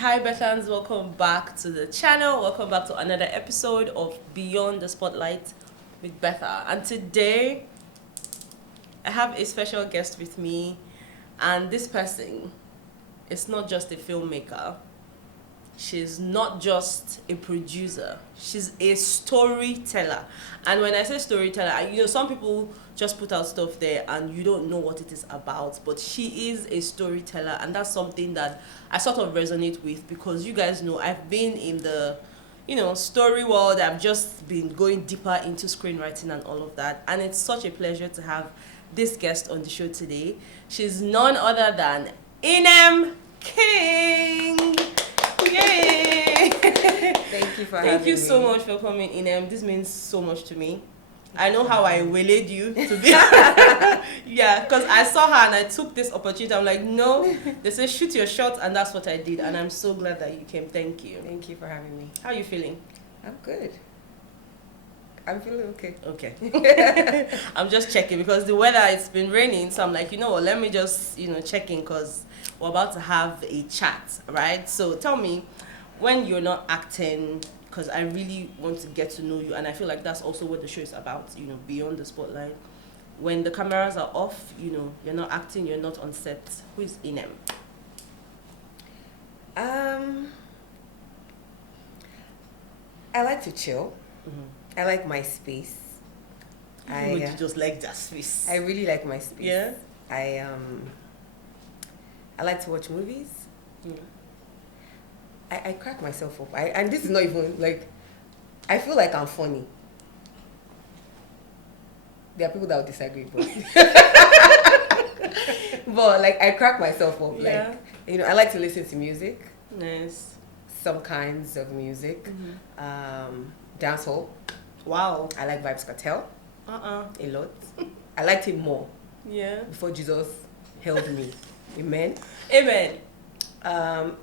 hi Bethans, welcome back to the channel. Welcome back to another episode of Beyond the Spotlight with Betha. And today, I have a special guest with me, and this person is not just a filmmaker. She's not just a producer. She's a storyteller. And when I say storyteller, some people just put out stuff there and you don't know what it is about. But she is a storyteller, and that's something that I sort of resonate with, because you guys know I've been in the, story world. I've just been going deeper into screenwriting and all of that. And it's such a pleasure to have this guest on the show today. She's none other than Inem King. Yay! Thank you for having me. Thank you so much for coming, Inem. This means so much to me. I know how I waylaid you to be. Yeah, because I saw her and I took this opportunity. I'm like, no, they say shoot your shot, and that's what I did. And I'm so glad that you came. Thank you. Thank you for having me. How are you feeling? I'm good. I'm feeling okay. Okay. I'm just checking because the weather, it's been raining. So I'm like, let me just, check in, because we're about to have a chat, right? So tell me, when you're not acting, because I really want to get to know you, and I feel like that's also what the show is about, beyond the spotlight. When the cameras are off, you're not acting, you're not on set. Who is Inem? I like to chill. Mm-hmm. I like my space. You just like that space. I really like my space. Yeah. I like to watch movies. Yeah. I crack myself up. And this is not even like, I feel like I'm funny. There are people that will disagree, but but like I crack myself up. Yeah. Like, I like to listen to music. Nice. Some kinds of music. Mm-hmm. Dancehall. Wow. I like Vibes Cartel. A lot. I liked him more. Yeah. Before Jesus held me. Amen. Amen.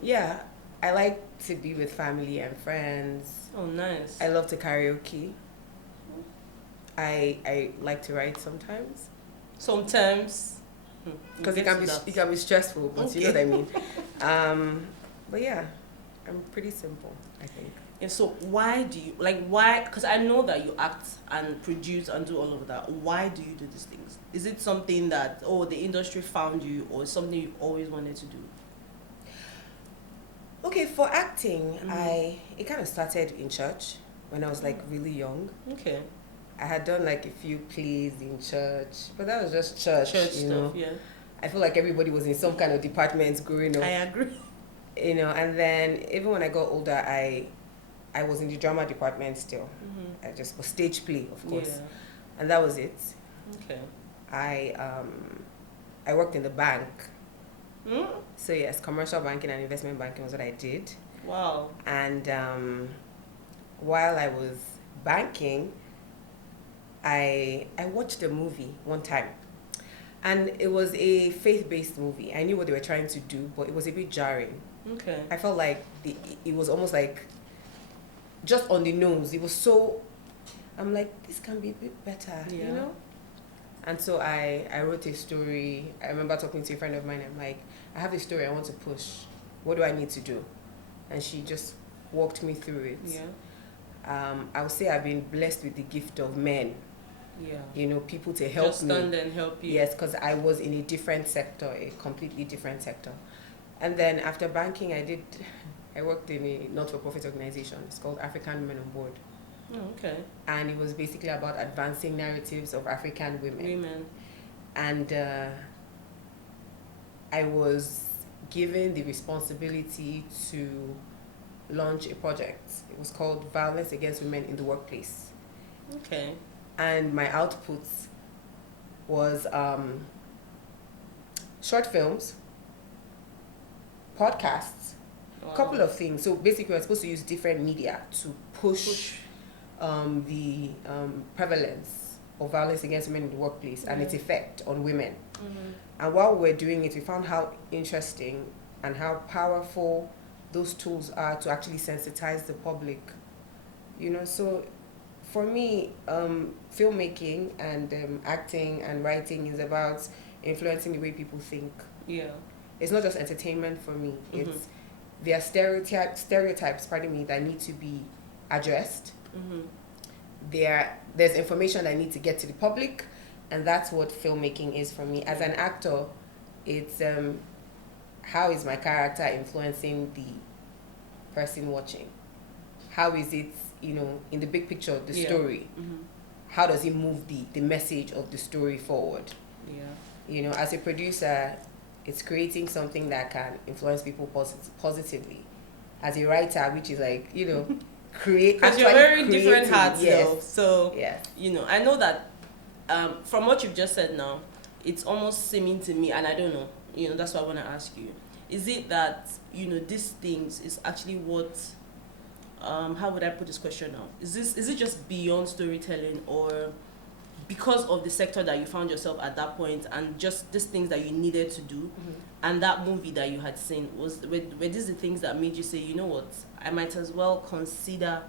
Yeah. I like to be with family and friends. Oh, nice. I love to karaoke. I like to write sometimes. Sometimes. Because it can be stressful, but okay. You know what I mean. But yeah, I'm pretty simple, I think. And so why, because I know that you act and produce and do all of that. Why do you do these things? Is it something that, the industry found you, or something you always wanted to do? Okay, for acting, Mm-hmm. it kind of started in church when I was like really young. Okay. I had done like a few plays in church, but that was just church stuff, yeah. I feel like everybody was in some kind of department growing up. I agree. And then even when I got older, I was in the drama department still. Mm-hmm. I just was stage play, of course. Yeah. And that was it. Okay. I worked in the bank. Mm? So yes, commercial banking and investment banking was what I did. Wow. And while I was banking, I watched a movie one time. And it was a faith-based movie. I knew what they were trying to do, but it was a bit jarring. Okay. I felt like it was almost like just on the nose. It was so, I'm like, this can be a bit better, Yeah. And so I wrote a story. I remember talking to a friend of mine. I'm like, I have a story I want to push. What do I need to do? And she just walked me through it. Yeah. I would say I've been blessed with the gift of men. Yeah. People to help just me. stand and help you. Yes, because I was in a different sector, a completely different sector. And then after banking, I worked in a not-for-profit organization. It's called African Women on Board. Oh, okay. And it was basically about advancing narratives of African women. And I was given the responsibility to launch a project. It was called Violence Against Women in the Workplace. Okay. And my output was short films, podcasts, a couple of things. So basically, we're supposed to use different media to push. The prevalence of violence against women in the workplace and its effect on women. Mm-hmm. And while we were doing it, we found how interesting and how powerful those tools are to actually sensitize the public. So for me, filmmaking and acting and writing is about influencing the way people think. Yeah. It's not just entertainment for me. Mm-hmm. there are stereotypes, pardon me, that need to be addressed. Mm-hmm. There's information that need to get to the public, and that's what filmmaking is for me. As an actor, it's how is my character influencing the person watching? How is it, in the big picture of the story? Mm-hmm. How does it move the message of the story forward? Yeah. As a producer, it's creating something that can influence people positively. As a writer, which is like, create. Because you're wearing different hats, yes. though. So, yes. I know that from what you've just said now, it's almost seeming to me, and I don't know, that's what I want to ask you. Is it that, these things is actually what, how would I put this question now? Is it just beyond storytelling, or because of the sector that you found yourself at that point, and just these things that you needed to do, and that movie that you had seen, were these the things that made you say, you know what, I might as well consider,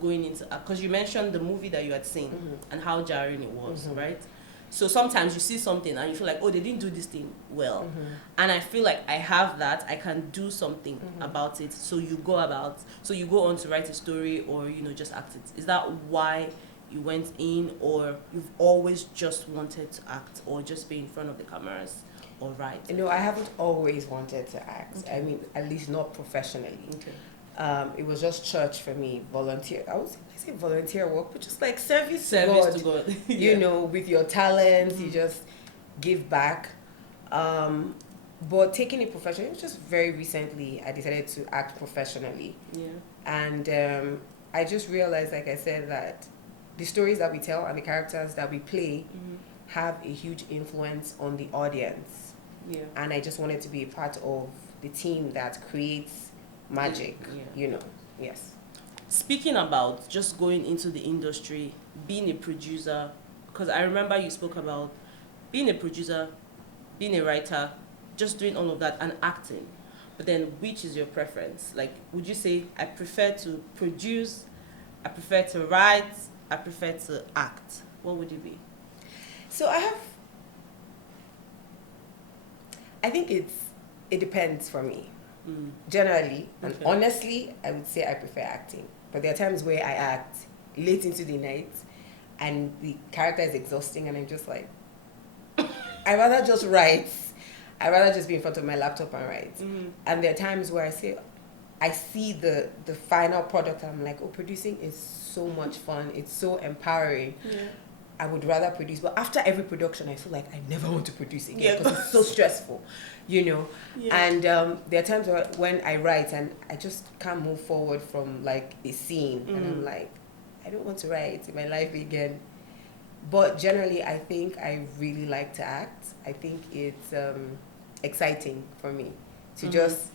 going into, because you mentioned the movie that you had seen and how jarring it was, right? So sometimes you see something and you feel like, oh, they didn't do this thing well. And I feel like I have that, I can do something about it. So you go on to write a story, or, just act it. Is that why you went in, or you've always just wanted to act, or just be in front of the cameras, or write? I haven't always wanted to act. Okay. I mean, at least not professionally. Okay. It was just church for me, volunteer. I say volunteer work, but just like service to God. Yeah. With your talents, you just give back. But taking it professionally, it was just very recently I decided to act professionally. Yeah. And I just realized, like I said, that the stories that we tell and the characters that we play have a huge influence on the audience. Yeah. And I just wanted to be a part of the team that creates magic, Yes. Speaking about just going into the industry, being a producer, because I remember you spoke about being a producer, being a writer, just doing all of that, and acting. But then, which is your preference? Like, would you say, I prefer to produce, I prefer to write, I prefer to act? What would it be? So I think it depends for me. Generally, and honestly, I would say I prefer acting. But there are times where I act late into the night and the character is exhausting and I'm just like, I'd rather just write. I'd rather just be in front of my laptop and write. And there are times where I see the final product and I'm like, oh, producing is so much fun. It's so empowering. Yeah. I would rather produce, but after every production, I feel like I never want to produce again because it's so stressful, Yeah. And there are times when I write and I just can't move forward from like a scene, and I'm like, I don't want to write in my life again. But generally, I think I really like to act. I think it's exciting for me to just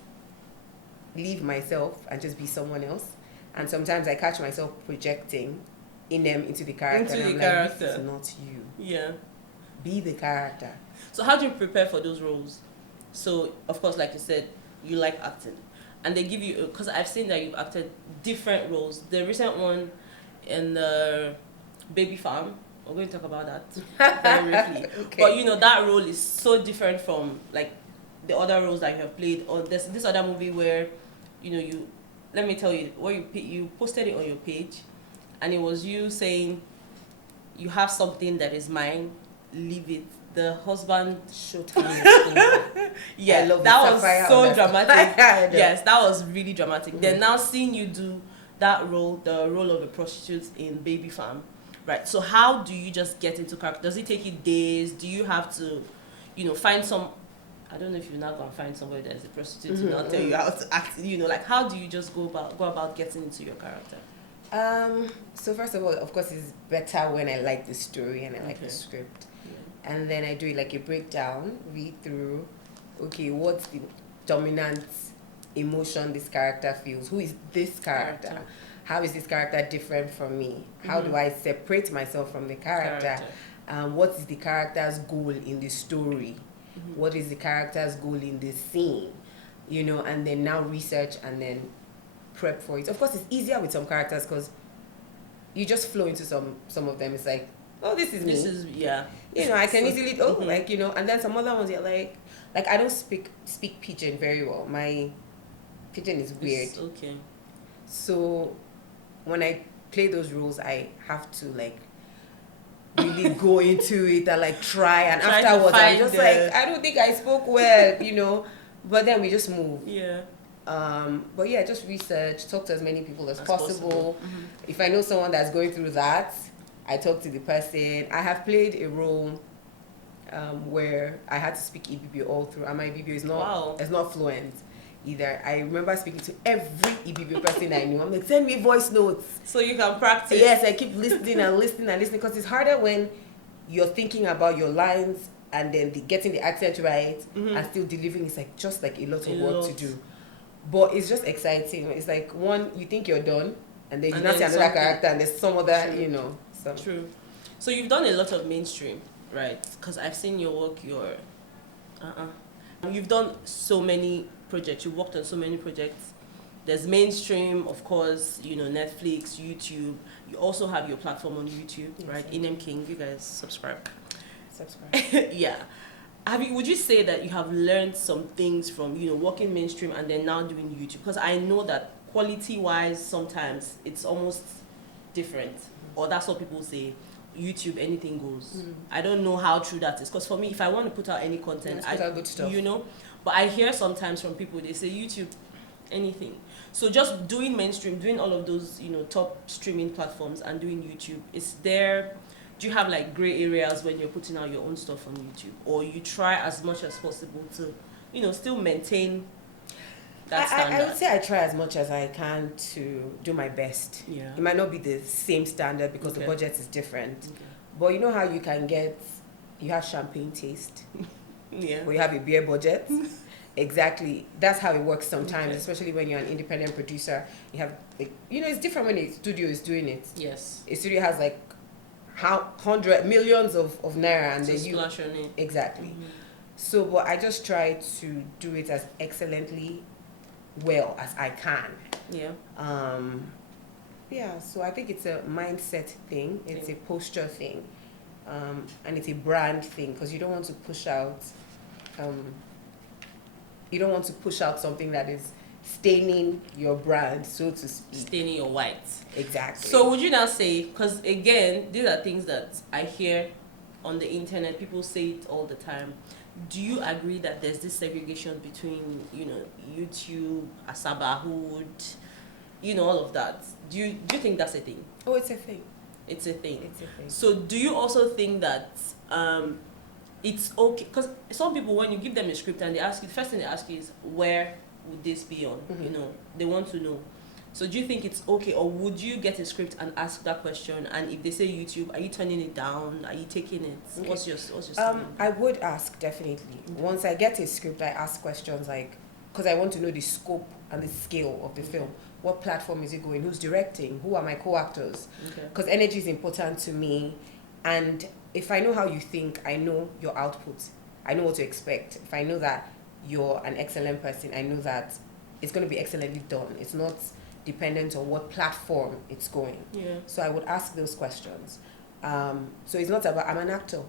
leave myself and just be someone else. And sometimes I catch myself projecting Inem into the character. Into and I'm the like, character. this is not you. Yeah. Be the character. So how do you prepare for those roles? So, of course, like you said, you like acting. And they give you, because I've seen that you've acted different roles. The recent one in the Baby Farm, we're going to talk about that very briefly. Okay. But, that role is so different from, like, the other roles that you have played. Or there's this other movie where, let me tell you, where you posted it on your page, and it was you saying, you have something that is mine, leave it. The husband showed me. Yeah, that was so dramatic. Yes, that was really dramatic. Then now seeing you do that role, the role of a prostitute in Baby Farm, right? So how do you just get into character? Does it take you days? Do you have to, find some? I don't know if you're not gonna find somebody that is a prostitute to not tell you how to act. Like how do you just go about getting into your character? So first of all, of course, it's better when I like the story and I like the script. Yeah. And then I do like a breakdown, read through, okay, what's the dominant emotion this character feels? Who is this character? How is this character different from me? How do I separate myself from the character? What is the character's goal in the story? What is the character's goal in this scene? And then now research and then prep for it. Of course, it's easier with some characters because you just flow into some of them. It's like, oh, this is me. This is, yeah. I can easily, and then some other ones you're like I don't speak pidgin very well. My Pidgin is weird. Okay. So when I play those roles, I have to like really go into it and like try. And Try to afterwards, I'm find just the- like, I don't think I spoke well, you know. But then we just move. Yeah. But yeah, just research, talk to as many people as Possible. possible. Mhm. If I know someone that's going through that, I talk to the person. I have played a role where I had to speak Ibibio all through, and my Ibibio is not Wow. it's not fluent either. I remember speaking to every Ibibio person I knew. I'm like, send me voice notes. So you can practice. Yes, I keep listening and listening and listening because it's harder when you're thinking about your lines and then getting the accent right and still delivering. It's like just like a lot of work to do. But it's just exciting. It's like one, you think you're done, and then you not see another something- character, and there's some other, True. you know. So True. So you've done a lot of mainstream, right? Because I've seen your work. You've done so many projects. You've worked on so many projects. There's mainstream, of course. You know, Netflix, YouTube. You also have your platform on YouTube, Yes, right? I do. Inem King. You guys subscribe. subscribe. Yeah. Would you say that you have learned some things from, you know, working mainstream and then now doing YouTube? Because I know that quality wise sometimes it's almost different, or that's what people say. YouTube, anything goes. I don't know how true that is, because for me, if I want to put out any content, Let's put out good stuff. you know, but I hear sometimes from people, they say YouTube, anything. So just doing mainstream, doing all of those, you know, top streaming platforms and doing YouTube, do you have like gray areas when you're putting out your own stuff on YouTube, or you try as much as possible to, you know, still maintain that standard? I would say I try as much as I can to do my best. Yeah. It might not be the same standard because the Okay. budget is different. Okay. But you know how you have champagne taste, Yeah. or you have a beer budget. Exactly. That's how it works sometimes, Okay. especially when you're an independent producer. You have, like, you know, it's different when a studio is doing it. Yes. A studio has like millions of naira, and So then you splash on it. exactly. So, but I just try to do it as excellently well as I can. Yeah. Yeah, so I think it's a mindset thing, it's a posture thing, and it's a brand thing, because you don't want to push out something that is staining your brand, so to speak. Staining your white. Exactly. So would you now say, because again, these are things that I hear on the internet, people say it all the time. Do you agree that there's this segregation between, you know, YouTube, Asabahood, you know, all of that? Do you think that's a thing? Oh, it's a thing. It's a thing. It's a thing. So do you also think that it's okay? Because some people, when you give them a script and they ask you, the first thing they ask you is, where would this be on? You know, they want to know. So do you think it's okay, or would you get a script and ask that question? And if they say YouTube, are you turning it down? Are you taking it? Okay. What's your stand? I would ask, definitely. Once I get a script, I ask questions like, because I want to know the scope and the scale of the film. What platform is it going? Who's directing? Who are my co-actors? Okay. Because energy is important to me, and if I know how you think, I know your output. I know what to expect. If I know that you're an excellent person, I know that it's going to be excellently done. It's not dependent on what platform it's going. Yeah. So I would ask those questions. So it's not about, I'm an actor.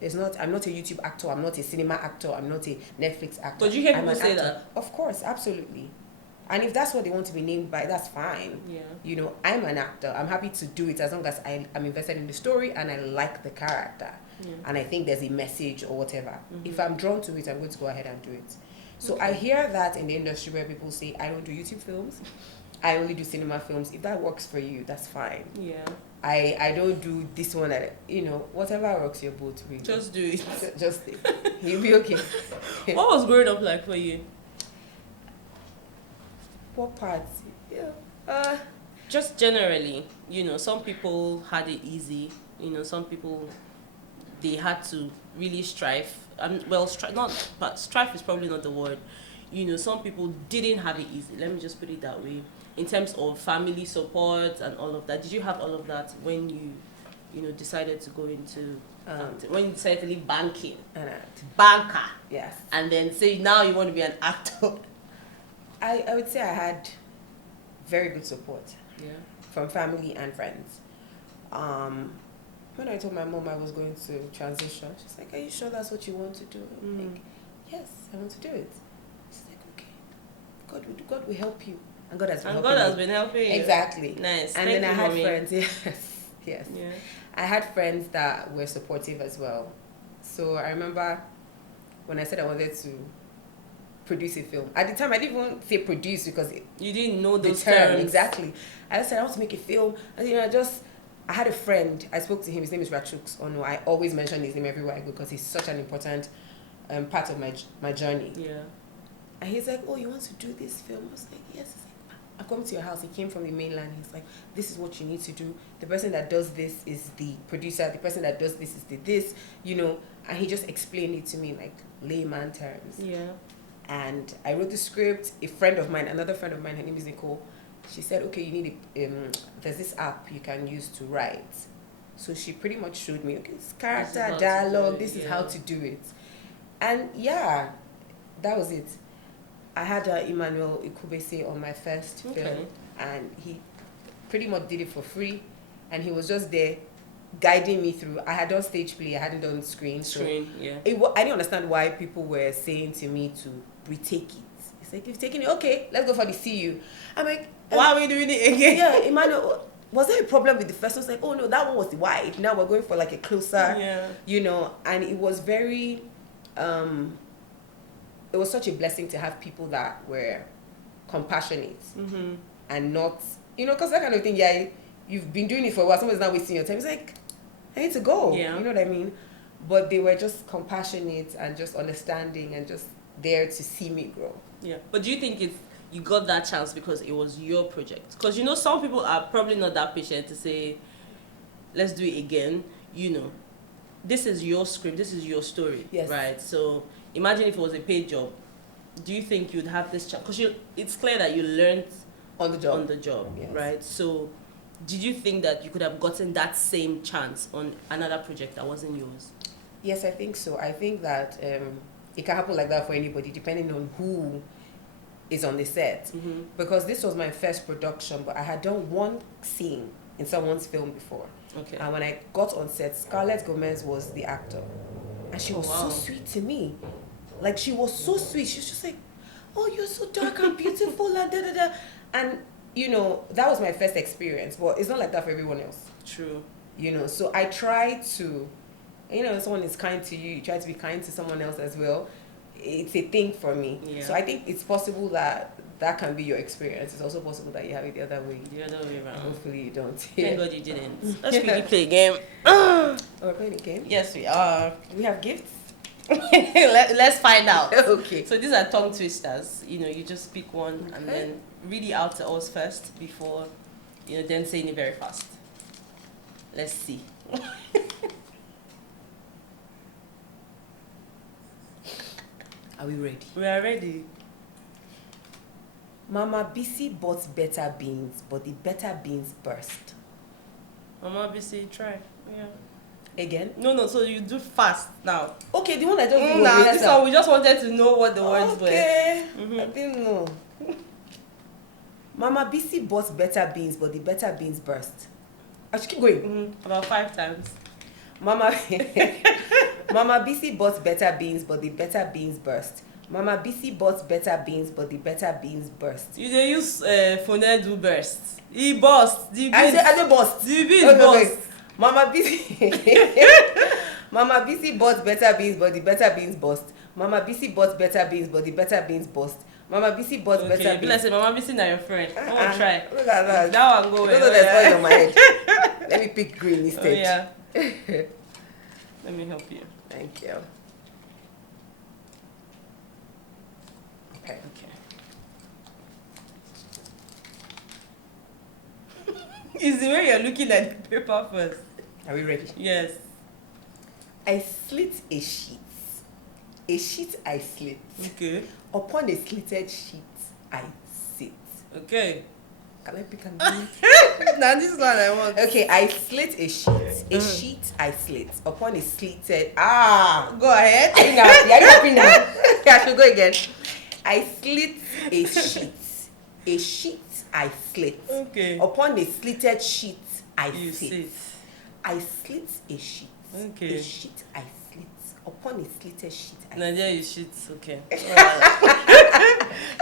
I'm not a YouTube actor. I'm not a cinema actor. I'm not a Netflix actor. But you hear I'm people an say actor. that. Of course, absolutely. And if that's what they want to be named by, that's fine. Yeah. You know, I'm an actor. I'm happy to do it as long as I'm invested in the story and I like the character. Yeah. And I think there's a message or whatever. If I'm drawn to it, I'm going to go ahead and do it. So Okay. I hear that in the industry where people say, I don't do YouTube films. I only do cinema films. If that works for you, that's fine. Yeah. I don't do this one. You know, whatever works your boat, really. Just do it. Just you'll be okay. What was growing up like for you? What parts? Yeah. Just generally, you know, some people had it easy. You know, some people, they had to really strive. Strive is probably not the word. You know, some people didn't have it easy. Let me just put it that way. In terms of family support and all of that, did you have all of that when you know, decided to go into when you decided to leave banking, banker, Yes. and then say now you want to be an actor? I would say I had very good support Yeah. from family and friends. When I told my mom I was going to transition, she's like, "Are you sure that's what you want to do?" I'm like, "Yes, I want to do it." She's like, "Okay, God will help you. And God has been And helping God has me. been helping you. Exactly. Nice. And Thank then I you, had mommy. friends, yes. Yeah. I had friends that were supportive as well. So I remember when I said I wanted to produce a film. At the time, I didn't even say produce because You didn't know those the term terms. exactly. I just said I want to make a film, and I had a friend. I spoke to him. His name is Rachux Ono. I always mention his name everywhere I go because he's such an important part of my journey. Yeah. And he's like, "Oh, you want to do this film?" I was like, "Yes." He's like, "I'm coming to your house." He came from the mainland. He's like, "This is what you need to do. The person that does this is the producer. The person that does this is the this, And he just explained it to me like layman terms. Yeah. And I wrote the script. Another friend of mine, her name is Nicole. She said, "Okay, you need there's this app you can use to write." So she pretty much showed me, okay, it's character, dialogue. This is how to do it. And yeah, that was it. I had Emmanuel Ikubese on my first film, and he pretty much did it for free, and he was just there guiding me through. I had done stage play, I hadn't done screen. I didn't understand why people were saying to me to retake it. It's like, you've taken it, okay, let's go for the CU. I'm like, why are we doing it again? Yeah, Emmanuel, was there a problem with the first one? I was like, oh no, that one was wide. Now we're going for like a closer, and it was very, it was such a blessing to have people that were compassionate and not, because that kind of thing, you've been doing it for a while, somebody's not wasting your time. It's like, I need to go. Yeah. You know what I mean? But they were just compassionate and just understanding and just there to see me grow. Yeah. But do you think you got that chance because it was your project? Because some people are probably not that patient to say, let's do it again. This is your script, this is your story. Yes. Right? So imagine if it was a paid job. Do you think you'd have this chance? Because it's clear that you learned on the job, yes. Right? So did you think that you could have gotten that same chance on another project that wasn't yours? Yes, I think so. I think that it can happen like that for anybody, depending on who is on the set. Because this was my first production, but I had done one scene in someone's film before. Okay. And when I got on set, Scarlett Gomez was the actor. And she was so sweet to me. Like, she was so sweet. She was just like, "Oh, you're so dark and beautiful," and da-da-da. And, that was my first experience. But it's not like that for everyone else. True. So I try to, if someone is kind to you, you try to be kind to someone else as well. It's a thing for me. Yeah. So I think it's possible that can be your experience. It's also possible that you have it the other way. The other way around. Hopefully you don't. Thank God you didn't. Let's quickly play a game. Oh, we're playing a game? Yes, we are. We have gifts? Let's find out. Okay. So these are tongue twisters. You just pick one and then read it out to us first before, then saying it very fast. Let's see. Are we ready? We are ready. Mama Bisi bought better beans, but the better beans burst. Mama BC, try. Yeah. Again? No, so you do fast now. Okay, the one I just this one, we just wanted to know what the words were. Okay. I didn't know. Mama Bisi bought better beans, but the better beans burst. I should keep going. About 5 times. Mama Bisi bought better beans, but the better beans burst. Mama Bisi bought better beans, but the better beans burst. You dey use phone do burst. He burst. The beans. I say burst. The beans burst. Mama Bisi bought better beans, but the better beans burst. Mama Bisi bought better beans, but the better beans burst. Mama Bisi bought better beans. Let's say Mama Bisi na your friend. I want to try. Look at that. Now I'm going. You know there's oil on my head. Let me pick green instead. Oh, yeah. Let me help you. Thank you. Okay. It's the way you're looking at the paper first. Are we ready? Yes. I slit a sheet. A sheet I slit. Okay. Upon a slitted sheet, I sit. Okay. Can I pick and do? Now this one I want. Okay, I slit a sheet. A sheet I slit. Upon a slitted. Go ahead. Are you happy now? I should go again. I slit a sheet. A sheet I slit. Okay. Upon a slitted sheet I sit. Sit. I slit a sheet. Okay. A sheet I slit. Upon a slitted sheet I Nigeria you shit. Okay.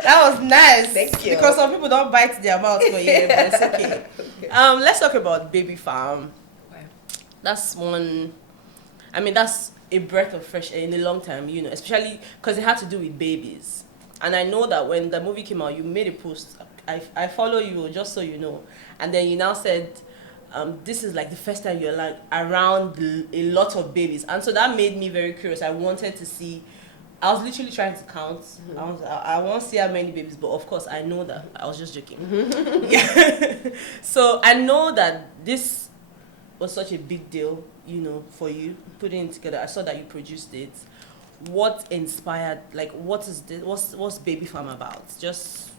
That was nice. Thank you. Because some people don't bite their mouth for you, but it's okay. Let's talk about Baby Farm. Wow. That's one. I mean, that's a breath of fresh air in a long time, you know, especially because it had to do with babies. And I know that when the movie came out, you made a post. I follow you, just so you know. And then you now said, this is like the first time you're like around a lot of babies. And so that made me very curious. I wanted to see. I was literally trying to count. I won't see how many babies, but of course I know that. I was just joking. Yeah. So I know that this was such a big deal, you know, for you putting it together. I saw that you produced it. What inspired? Like, what is this? What's Baby Farm about? Just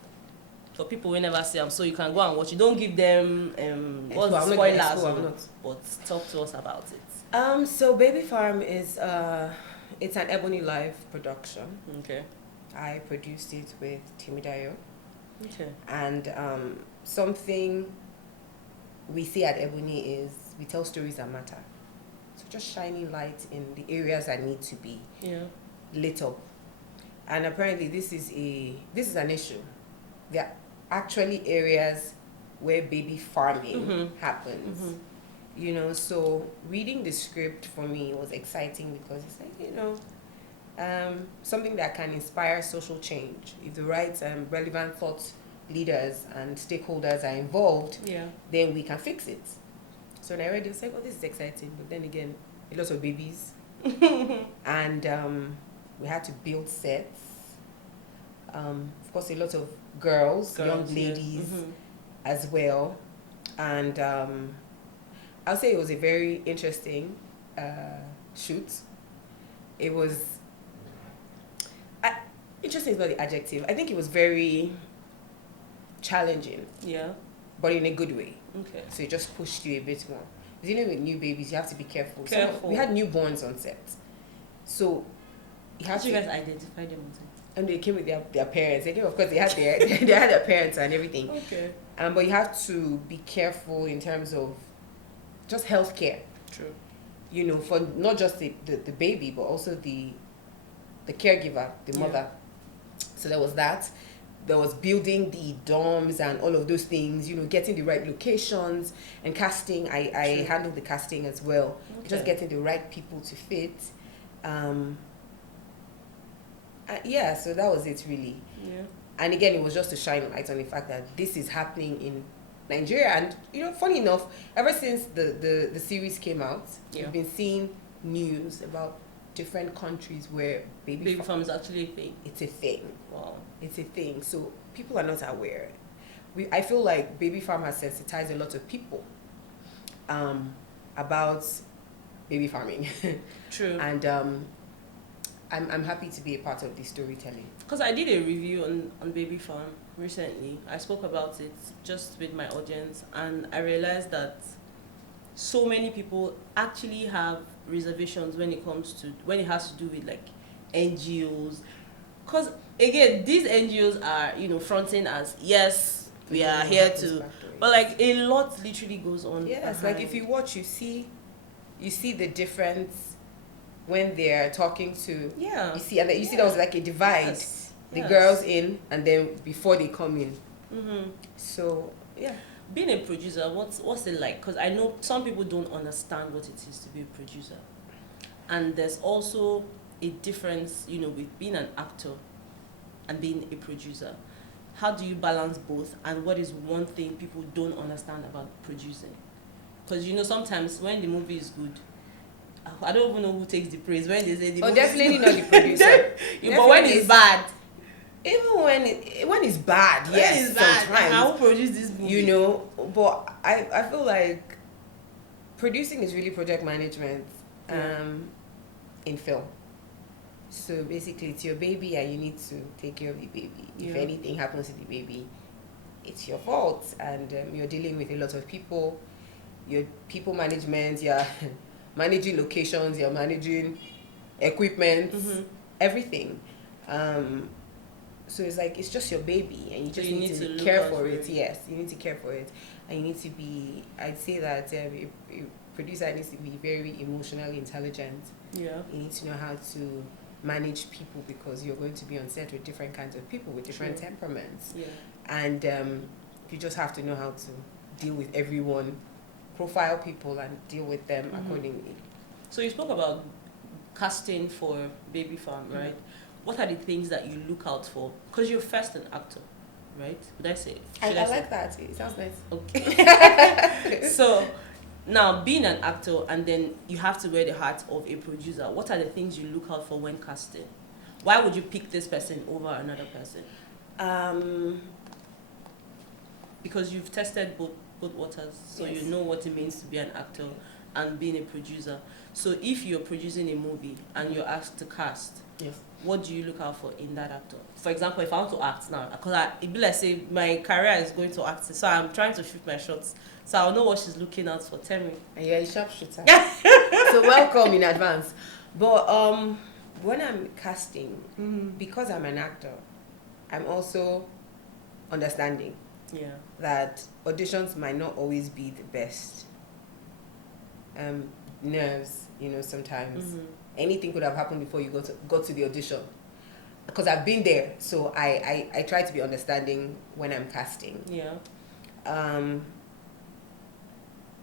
for people who never see them, so you can go and watch it. Don't give them what's the spoilers, but talk to us about it. So Baby Farm is it's an Ebony Live production. Okay. I produced it with Timidayo. Okay. And something we see at Ebony is we tell stories that matter. So just shining light in the areas that need to be lit up. And apparently this is an issue. There are actually areas where baby farming happens. You know, so reading the script for me was exciting because it's like, you know, something that can inspire social change. If the right relevant thought leaders and stakeholders are involved, then we can fix it. So when I read it, I was like, oh, this is exciting. But then again, a lot of babies. And we had to build sets. Of course, a lot of girls young ladies as well. And I'll say it was a very interesting shoot. It was... interesting is not the adjective. I think it was very challenging. Yeah. But in a good way. Okay. So it just pushed you a bit more. Dealing with new babies, you have to be careful. We had newborns on set. So you have to... How did you guys identify them on set? And they came with their parents. They came, of course, they had their parents and everything. Okay. But you have to be careful in terms of just healthcare. True. You know, for not just the baby, but also the caregiver, the mother. So there was that. There was building the dorms and all of those things, you know, getting the right locations and casting. I handled the casting as well. Okay. Just getting the right people to fit. So that was it really. Yeah. And again, it was just to shine light on the fact that this is happening in Nigeria. And, you know, funny enough, ever since the series came out, we've been seeing news about different countries where baby farm is actually a thing. It's a thing. Wow. It's a thing. So people are not aware. I feel like baby farm has sensitized a lot of people about baby farming. True. And I'm happy to be a part of this storytelling. Because I did a review on Baby Farm recently. I spoke about it just with my audience, and I realized that so many people actually have reservations when it has to do with like NGOs. Because again, these NGOs are, you know, fronting as, yes, we are here to, but like a lot literally goes on. Yes, like if you watch, you see the difference when they're talking to, you see there was like a divide. Yes. The girls in, and then before they come in. So being a producer, what's it like? Because I know some people don't understand what it is to be a producer, and there's also a difference, you know, with being an actor and being a producer. How do you balance both, and what is one thing people don't understand about producing? Because, you know, sometimes when the movie is good, I don't even know who takes the praise when they say the movie definitely is good. Not the producer. But when it's bad, even when it's bad, yes, sometimes I will produce this movie, you know. But I feel like producing is really project management in film. So basically, it's your baby, and you need to take care of the baby. If anything happens to the baby, it's your fault, and you're dealing with a lot of people. Your people management, you're managing locations, you're managing equipment, everything. So it's like, it's just your baby, and you just need to care for it. Yes, you need to care for it, and you need to be, I'd say that a producer needs to be very emotionally intelligent. Yeah. You need to know how to manage people because you're going to be on set with different kinds of people with different temperaments. Yeah. And you just have to know how to deal with everyone, profile people and deal with them accordingly. So you spoke about casting for Baby Farm, right? What are the things that you look out for? Because you're first an actor, right? Would I say? I like that. It sounds nice. Okay. So now, being an actor and then you have to wear the hat of a producer, what are the things you look out for when casting? Why would you pick this person over another person? Because you've tested both waters, so yes. you know what it means to be an actor and being a producer. So if you're producing a movie and you're asked to cast, yes. what do you look out for in that actor? For example, if I want to act now, because it'd be like say my career is going to acting, so I'm trying to shoot my shots, so I'll know what she's looking out for. Tell me. And you're a sharpshooter. So welcome in advance. But when I'm casting, because I'm an actor, I'm also understanding that auditions might not always be the best. Nerves, sometimes anything could have happened before you got to the audition. Because I've been there, so I try to be understanding when I'm casting. Yeah.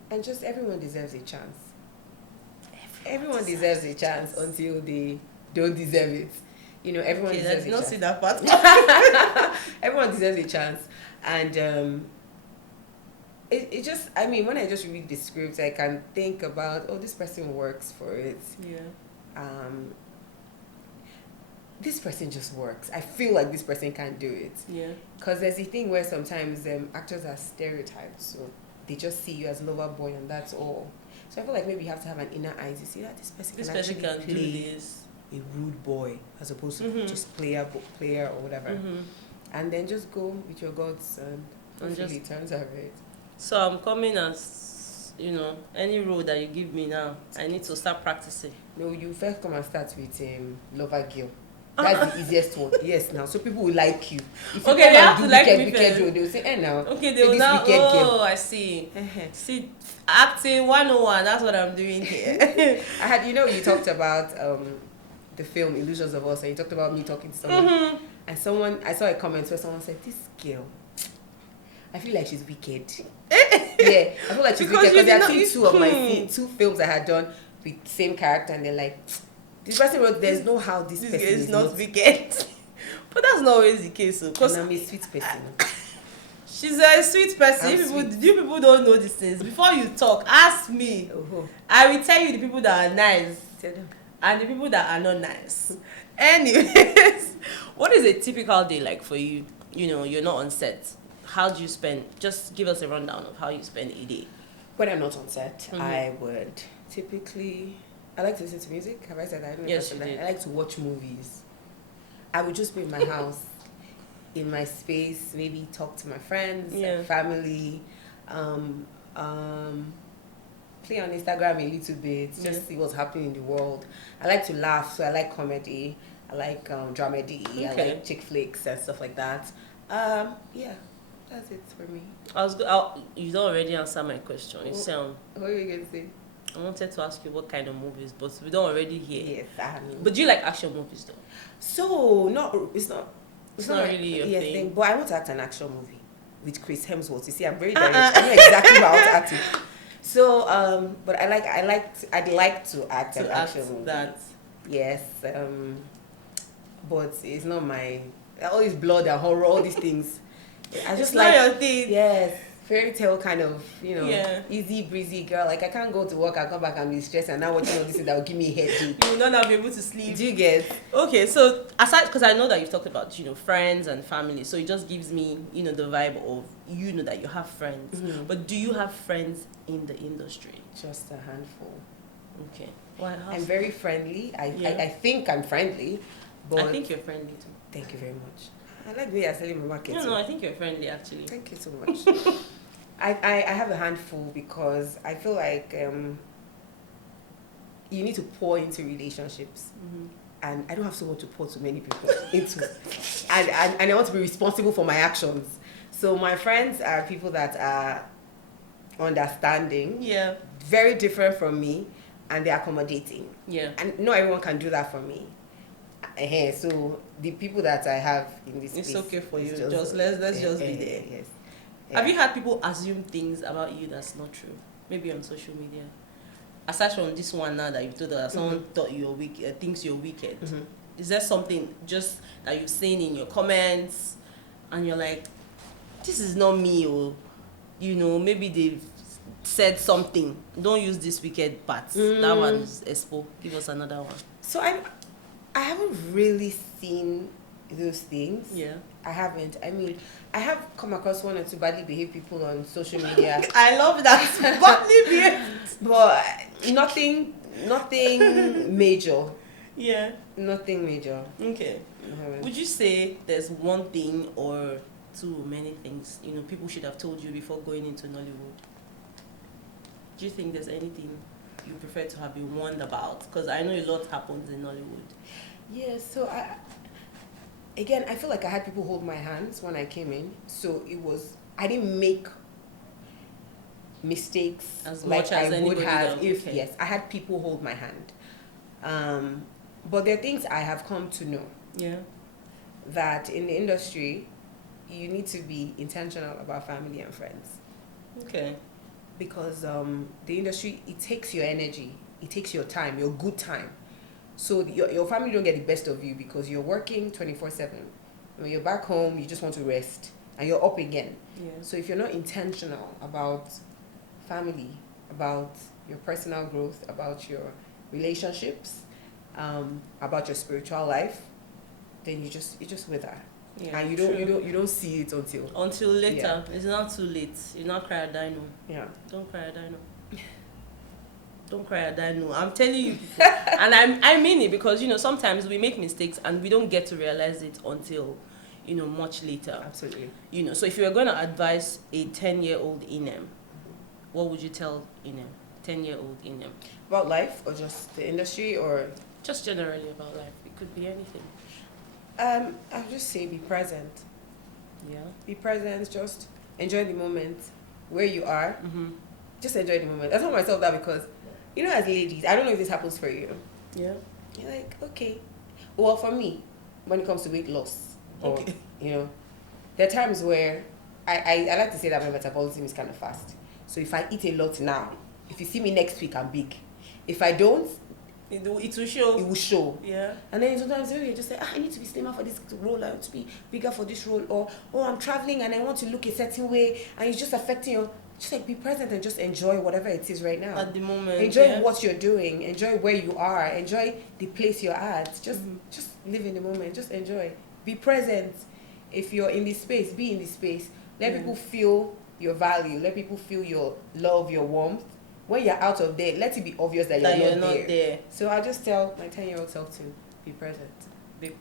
And just everyone deserves a chance. Everyone deserves a chance until they don't deserve it. Everyone deserves a chance. Not see that part. Everyone deserves a chance. And it just, when I just read the script, I can think about, this person works for it. Yeah. This person just works. I feel like this person can do it. Yeah. Because there's a thing where sometimes actors are stereotyped, so they just see you as lover boy and that's all. So I feel like maybe you have to have an inner eye to see that this person can actually play a rude boy as opposed to just player or whatever. And then just go with your guts and hopefully it turns out right. So I'm coming as, any role that you give me now, I need to start practicing. No, you first come and start with lover girl. That's the easiest one. Yes, now. So people will like you. If you they have to like me first. Role, they will say, now. Okay, they will now, girl. I see. See, acting 101, that's what I'm doing here. I had, you talked about the film Illusions of Us, and you talked about me talking to someone. And I saw a comment where someone said, this girl, I feel like she's wicked. Yeah, I feel like she's wicked because there are two films I had done with same character, and they're like, this person wrote, there's no how this person is not wicked. But that's not always the case. Because I'm a sweet person. She's a sweet person. You people don't know these things. Before you talk, ask me. I will tell you the people that are nice. Tell them. And the people that are not nice. Anyways, what is a typical day like for you? You're not on set. How do you spend? Just give us a rundown of how you spend a day. When I'm not on set, I would typically... I like to listen to music. Have I said that? Yes, you did. I like to watch movies. I would just be in my house, in my space, maybe talk to my friends, family, play on Instagram a little bit, just see what's happening in the world. I like to laugh, so I like comedy. I like dramedy. I like chick flicks and stuff like that. That's it for me. You don't already answer my question. What are you going to say? I wanted to ask you what kind of movies, but we don't already hear. Yes, But do you like action movies though? So it's not really your thing. But I want to act an action movie with Chris Hemsworth. You see, I'm very direct. I know exactly how to act it. So, but I'd like to act an action movie. That. Yes. But it's not my all this blood and horror, all these things. I just it's not your thing. Yes. Fairy tale kind of, easy breezy girl. Like I can't go to work and come back and be stressed and now watching all this thing that will give me a headache. You will not be able to sleep. Do you get? Okay, so aside, because I know that you've talked about friends and family, so it just gives me the vibe of that you have friends. But do you have friends in the industry? Just a handful. Okay. I'm very friendly. I think I'm friendly, but I think you're friendly too. Thank you very much. I like the way you're selling my market. No, I think you're friendly actually. Thank you so much. I have a handful because I feel like you need to pour into relationships. And I don't have so much to pour too many people into. And I want to be responsible for my actions. So my friends are people that are understanding. Yeah. Very different from me. And they're accommodating. Yeah. And not everyone can do that for me. So the people that I have in this It's space, okay for you. it's Just let's just be there. Yes. Have you had people assume things about you that's not true? Maybe on social media. Aside from this one now that you've told us, that someone thought you're weak, thinks you're wicked. Is there something just that you've seen in your comments, and you're like, this is not me, or maybe they've said something. Don't use this wicked part. That one is expo. Give us another one. So I haven't really seen those things. Yeah. I haven't. I mean, I have come across one or two badly behaved people on social media. I love that. Badly behaved. But nothing major. Yeah. Nothing major. Okay. Would you say there's one thing or two, many things, people should have told you before going into Nollywood? Do you think there's anything you prefer to have been warned about? Because I know a lot happens in Nollywood. Yeah, so I feel like I had people hold my hands when I came in. So I didn't make mistakes As like much as I would anybody have done. if, Okay. yes, I had people hold my hand. But there are things I have come to know Yeah. that in the industry, you need to be intentional about family and friends. Okay. Because the industry, it takes your energy, it takes your time, your good time. So your family don't get the best of you because you're working 24/7. When you're back home, you just want to rest and you're up again. Yeah. So if you're not intentional about family, about your personal growth, about your relationships, about your spiritual life, then you just wither. Yeah. And you don't see it until later. It's not too late. You not cry a dino. yeah. Don't cry a dino. Don't cry a dino. I'm telling you. And I mean it because sometimes we make mistakes and we don't get to realize it until much later. Absolutely. So if you were going to advise a 10-year-old Inem, what would you tell Inem? 10-year-old Inem. About life or just the industry or Just generally about life. It could be anything. I'll just say be present. Yeah. Be present, just enjoy the moment where you are. Just enjoy the moment. I told myself that because as ladies, I don't know if this happens for you. Yeah. You're like, okay. Well, for me, when it comes to weight loss, or, Okay. there are times where I like to say that my metabolism is kind of fast. So if I eat a lot now, if you see me next week, I'm big. If I don't, It will show. it will show. Yeah. And then sometimes you just say, I need to be slimmer for this role, I want to be bigger for this role, or I'm traveling and I want to look a certain way, and it's just affecting you. Just like be present and just enjoy whatever it is right now. At the moment. Enjoy what you're doing. Enjoy where you are. Enjoy the place you're at. Just live in the moment. Just enjoy. Be present. If you're in this space, be in this space. Let people feel your value. Let people feel your love, your warmth. When you're out of there, let it be obvious that you're not there. So I'll just tell my 10-year-old self to be present. Be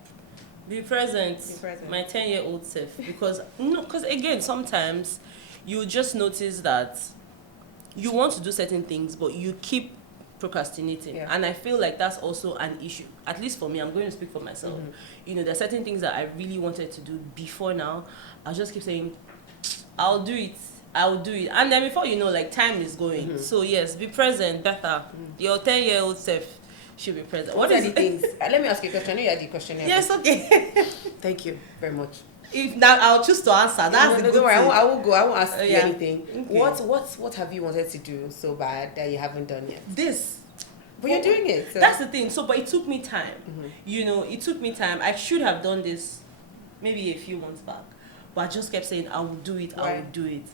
present. Be present. My 10-year-old self. Because again, sometimes you just notice that you want to do certain things, but you keep procrastinating. Yeah. And I feel like that's also an issue. At least for me, I'm going to speak for myself. There are certain things that I really wanted to do before now. I'll just keep saying, I'll do it. And then before time is going. So yes, be present, Betha. Your 10-year-old self should be present. What are the things? Let me ask you a question. I know you had the question. Yes, okay. Thank you very much. If now I'll choose to answer. That's the good don't worry. thing. I won't go. I won't ask you Yeah. anything. Okay. What have you wanted to do so bad that you haven't done yet? This. But you're doing it. So. That's the thing. So, but it took me time. It took me time. I should have done this maybe a few months back. But I just kept saying, I will do it. Why? I will do it.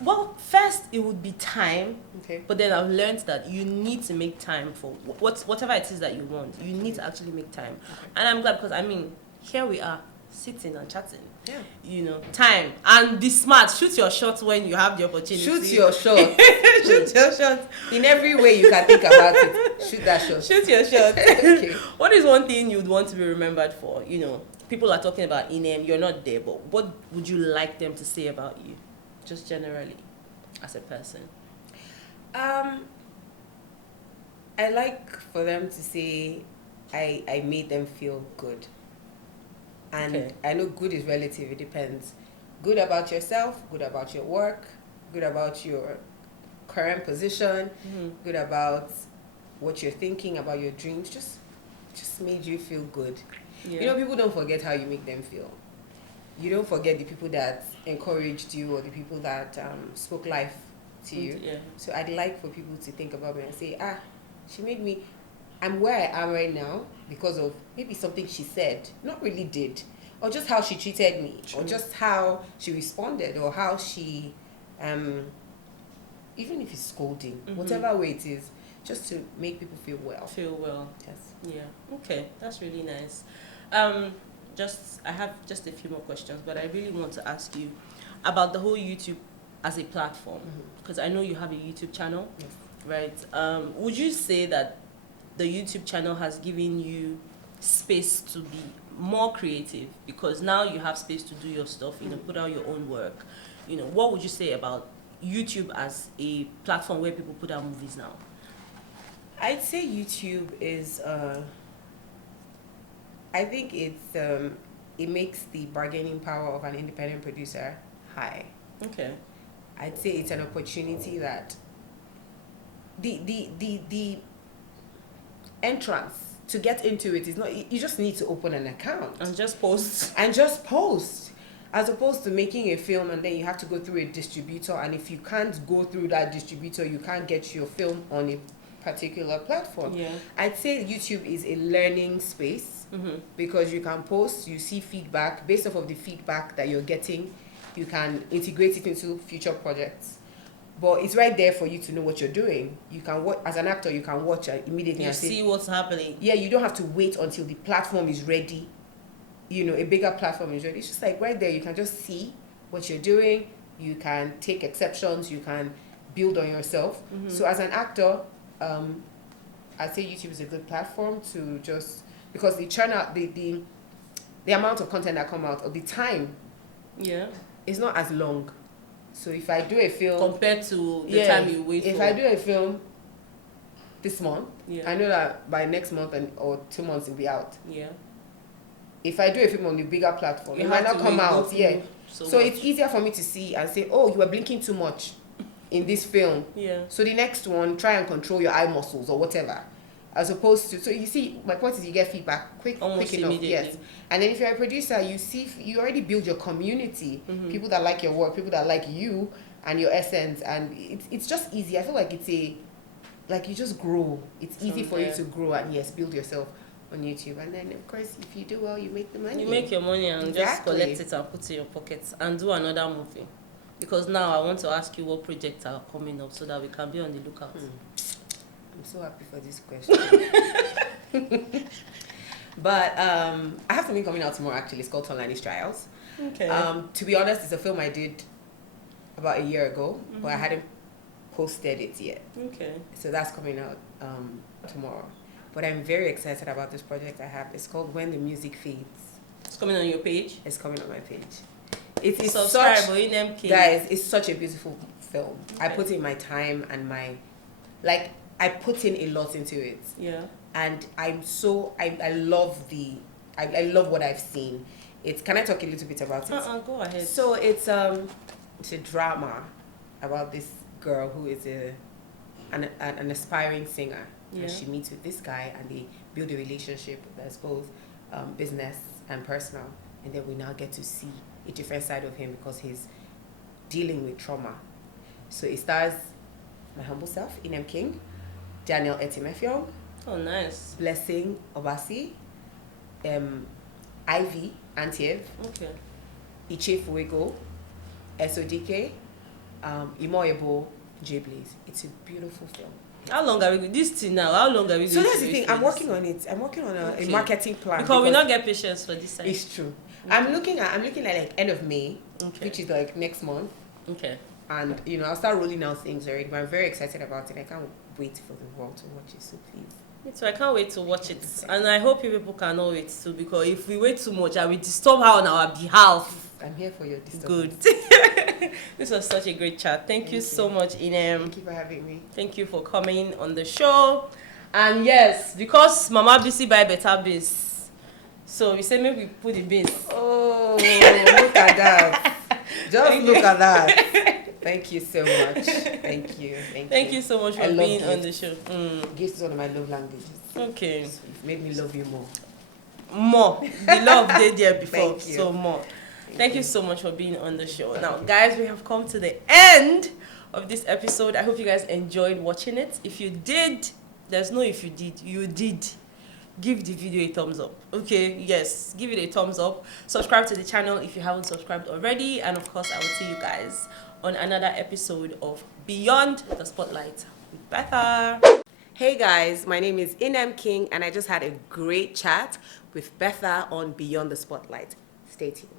Well, first, it would be time. Okay. But then I've learned that you need to make time for whatever it is that you want. You need to actually make time. Okay. And I'm glad because, here we are, sitting and chatting. Yeah. Time. And be smart. Shoot your shot when you have the opportunity. Shoot your shot. Shoot your shot. In every way you can think about it. Shoot that shot. Shoot your shot. Okay. What is one thing you'd want to be remembered for? People are talking about Inem, you're not there, but what would you like them to say about you? Just generally, as a person. I like for them to say I made them feel good. And Okay. I know good is relative, it depends. Good about yourself, good about your work, good about your current position, good about what you're thinking, about your dreams. Just just made you feel good. Yeah. You know, people don't forget how you make them feel. You don't forget the people that encouraged you or the people that spoke life to you. Yeah. So I'd like for people to think about me and say, she made me, I'm where I am right now because of maybe something she said, not really did, or just how she treated me, True. or just how she responded, or how she, even if it's scolding, whatever way it is, just to make people feel well. Feel well. Yes. Yeah. Okay, that's really nice. I have just a few more questions, but I really want to ask you about the whole YouTube as a platform, because I know you have a YouTube channel, Yes. right? Would you say that the YouTube channel has given you space to be more creative, because now you have space to do your stuff, put out your own work? What would you say about YouTube as a platform where people put out movies now? I'd say YouTube is, I think it's, it makes the bargaining power of an independent producer high. Okay. I'd say it's an opportunity that the entrance to get into it is not, you just need to open an account And just post. as opposed to making a film and then you have to go through a distributor, and if you can't go through that distributor, you can't get your film on a particular platform. Yeah. I'd say YouTube is a learning space, because you can post, you see feedback. Based off of the feedback that you're getting, you can integrate it into future projects. But it's right there for you to know what you're doing. You can watch, as an actor, you can watch immediately You and say, see what's happening. yeah, you don't have to wait until the platform is ready. A bigger platform is ready. It's just like right there, you can just see what you're doing. You can take exceptions. You can build on yourself. So as an actor, I'd say YouTube is a good platform to just, because they churn out the amount of content that come out, or the time is not as long. So if I do a film compared to the time you wait if for. I do a film this month, Yeah. I know that by next month or 2 months it'll be out. Yeah. If I do a film on the bigger platform, You it might have not to come wait, go out. through Yeah. so So much. it's easier for me to see and say, oh, you were blinking too much in this film. Yeah. So the next one, try and control your eye muscles or whatever. As opposed to, so you see, my point is you get feedback quick enough. Immediately. Yes. And then if you're a producer, you already build your community, people that like your work, people that like you and your essence, and it's just easy. I feel like you just grow. It's easy for you to grow and build yourself on YouTube. And then of course, if you do well, you make the money. You make your money and just Exactly. collect it and put it in your pockets and do another movie. Because now I want to ask you what projects are coming up so that we can be on the lookout. I'm so happy for this question. But I have something coming out tomorrow actually. It's called Tonlani's Trials. Okay. To be honest, it's a film I did about a year ago, but I hadn't posted it yet. Okay. So that's coming out tomorrow. But I'm very excited about this project I have. It's called When the Music Fades. It's coming on your page. It's coming on my page. It's Subscribe, such, Inem King. guys, it's such a beautiful film. Okay. I put in my time and I put in a lot into it. Yeah. And I love I love what I've seen. Can I talk a little bit about it? Go ahead. So it's a drama about this girl who is an aspiring singer. Yeah. And she meets with this guy and they build a relationship that's both business and personal. And then we now get to see a different side of him because he's dealing with trauma. So it stars my humble self, Inem King, Daniel Etimefio, Oh, nice. Blessing Obasi, Ivy Antiev, Okay. Iche Fuego, SODK, Imoyebo, J Blaze. It's a beautiful film. How long are we going this thing now? How long are we going So to that's the wait thing. for I'm this working thing? on it. I'm working on a Okay. marketing plan. Because we not get patience for this side. It's true. I'm looking at like end of May, Okay. which is like next month. Okay. And I'll start rolling out things already. But I'm very excited about it. I can't wait for the world to watch it. So please. So I can't wait to watch it. And I hope you people cannot wait too, because if we wait too much, I will disturb her on our behalf. I'm here for your disturbance. Good. This was such a great chat. Thank you so much, Inem. Thank you for having me. Thank you for coming on the show. And yes, because Mama busy buy better beans, so we say maybe we put the beans. Oh, look at that. Just look at that. Thank you so much. Thank you. Thank you so much for being on the show. Gifts is one of my love languages. Okay. So you've made me love you more. More. The love they there before. Thank you. So more. Thank you so much for being on the show. Now, guys, we have come to the end of this episode. I hope you guys enjoyed watching it. If you did, there's no if you did. You did. Give the video a thumbs up. Okay, yes, give it a thumbs up. Subscribe to the channel if you haven't subscribed already. And of course, I will see you guys on another episode of Beyond the Spotlight with Betha. Hey guys, my name is Inem King and I just had a great chat with Betha on Beyond the Spotlight. Stay tuned.